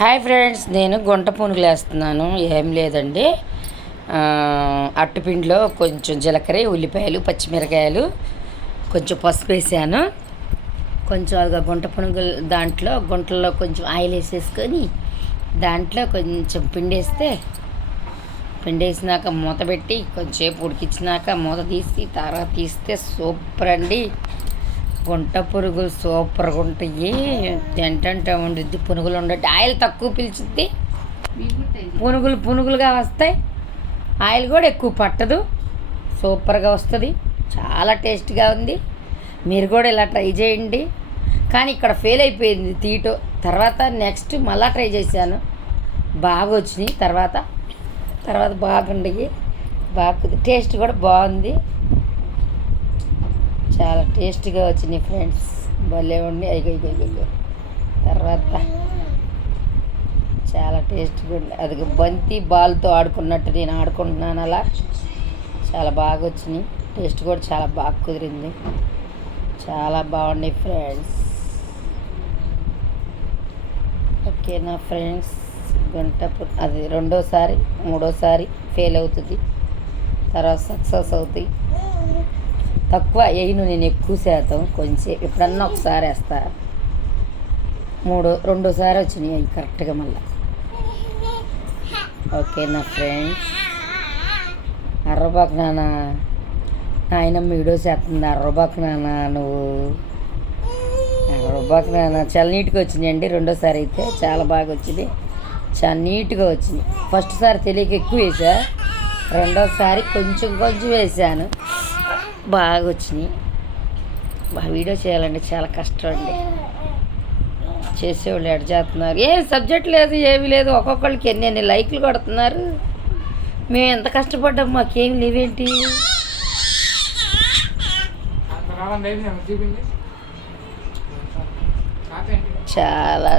Hi friends, నేను గుంట పునుగులు వేస్తున్నాను. ఏం లేదండి, అట్టుపిండిలో కొంచెం జీలకర్ర, ఉల్లిపాయలు, పచ్చిమిరకాయలు, కొంచెం పసుపు వేసాను. కొంచెం అది గుంట పునుగులు దాంట్లో గుంటల్లో కొంచెం ఆయిల్ వేసేసుకొని దాంట్లో కొంచెం పిండి వేసినాక మూత పెట్టి కొంచెంసేపు ఉడికించినాక మూత తీసి తర్వాత తీస్తే సూపర్ అండి. గుంట పురుగులు సూపర్గా ఉంటాయి. తింటంటే ఉండిద్ది. పునుగులు ఉండద్ది, ఆయిల్ తక్కువ పీల్చుద్ది, పునుగులుగా వస్తాయి. ఆయిల్ కూడా ఎక్కువ పట్టదు, సూపర్గా వస్తుంది. చాలా టేస్ట్గా ఉంది. మీరు కూడా ఇలా ట్రై చేయండి. కానీ ఇక్కడ ఫెయిల్ అయిపోయింది తీయటం. తర్వాత నెక్స్ట్ మళ్ళీ ట్రై చేశాను, బాగా వచ్చినాయి. తర్వాత బాగుండయి, బాగా టేస్ట్ కూడా బాగుంది. చాలా టేస్ట్గా వచ్చినాయి ఫ్రెండ్స్, భలే ఉండి. అయ్యో తర్వాత చాలా టేస్ట్గా ఉంది. అది బంతి బాల్తో ఆడుకున్నట్టు నేను ఆడుకుంటున్నాను. అలా చాలా బాగా వచ్చినాయి. టేస్ట్ కూడా చాలా బాగా కుదిరింది. చాలా బాగున్నాయి ఫ్రెండ్స్. ఓకేనా ఫ్రెండ్స్, అది రెండోసారి మూడోసారి ఫెయిల్ అవుతుంది, తర్వాత సక్సెస్ అవుతాయి. తక్కువ వేయను నేను, ఎక్కువ శాతం కొంచెం ఎప్పుడన్నా ఒకసారి వేస్తా. రెండోసారి వచ్చినాయి అవి కరెక్ట్గా మళ్ళీ. ఓకేనా ఫ్రెండ్స్, అర్రబాకు నాన్న, నాయనమ్మ వీడియోస్ వేస్తుంది. అర్రబాకు నాన్న నువ్వు, అర్రబాకు నాన్న. చాలా నీట్గా వచ్చినాయండి. రెండోసారి అయితే చాలా బాగా వచ్చింది, చాలా నీట్గా వచ్చింది. ఫస్ట్ సారి తెలియక ఎక్కువ వేసా, రెండోసారి కొంచెం వేసాను, బాగా వచ్చినాయి. వీడియో చేయాలండి చాలా కష్టం అండి. చేసేవాళ్ళు ఎడ చేస్తున్నారు, ఏం సబ్జెక్ట్ లేదు, ఏమీ లేదు. ఒక్కొక్కరికి ఎన్ని లైక్లు కొడుతున్నారు. మేము ఎంత కష్టపడ్డాం, మాకేం లేవేంటి. చాలా